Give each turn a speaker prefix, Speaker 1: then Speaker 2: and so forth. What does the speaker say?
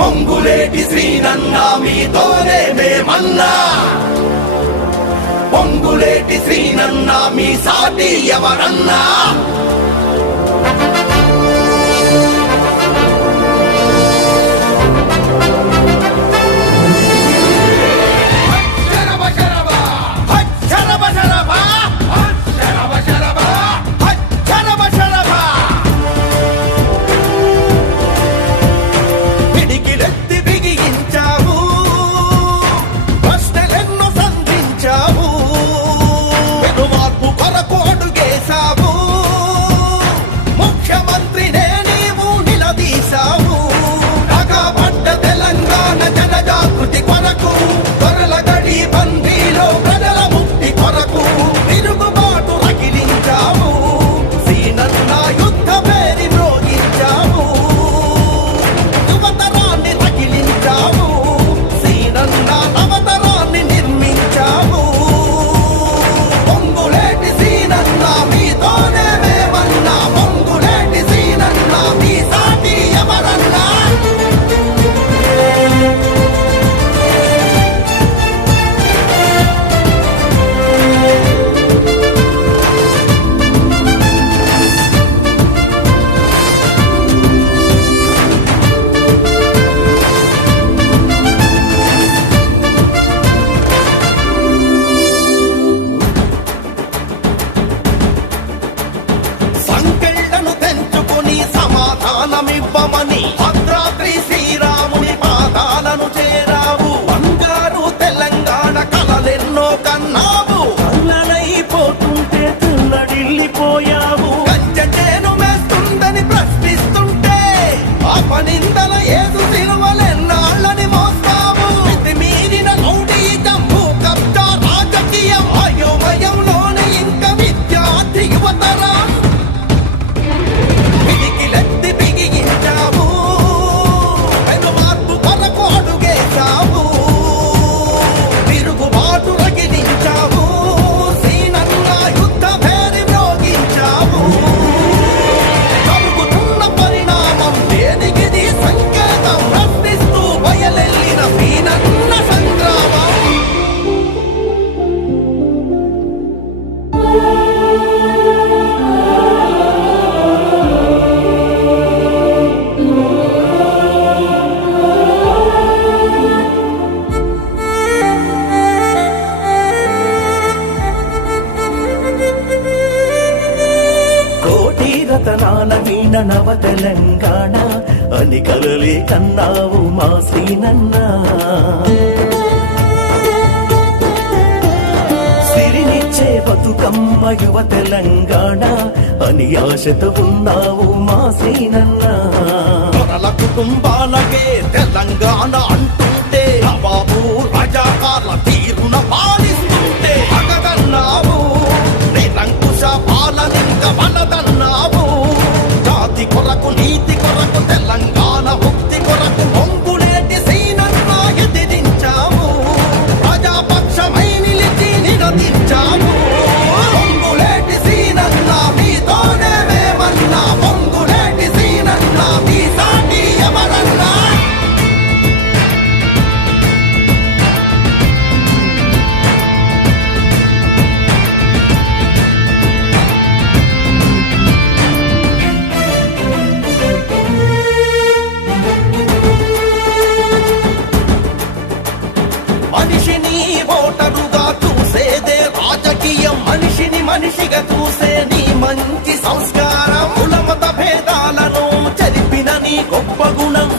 Speaker 1: పొంగులేటి శ్రీనన్నా మీతోనే మేమన్నా. పొంగులేటి శ్రీనన్నా మీ సాటి ఎవరన్నా.
Speaker 2: for. గాన వీణ నవ తెలంగాణ. అని కలలి కన్నావు మా సీనన్న సిరినిచ్చే బతుకమ్మ యువ తెలంగాణ. అని ఆశతో ఉన్నావు మా
Speaker 1: సీనన్న కుటుంబాలకే తెలంగాణ అంటుంటే బాబు రాజా మనిషిగా చూసే నీ మంచి సంస్కారముల మత భేదాలను చదిపిన నీ గొప్ప గుణం.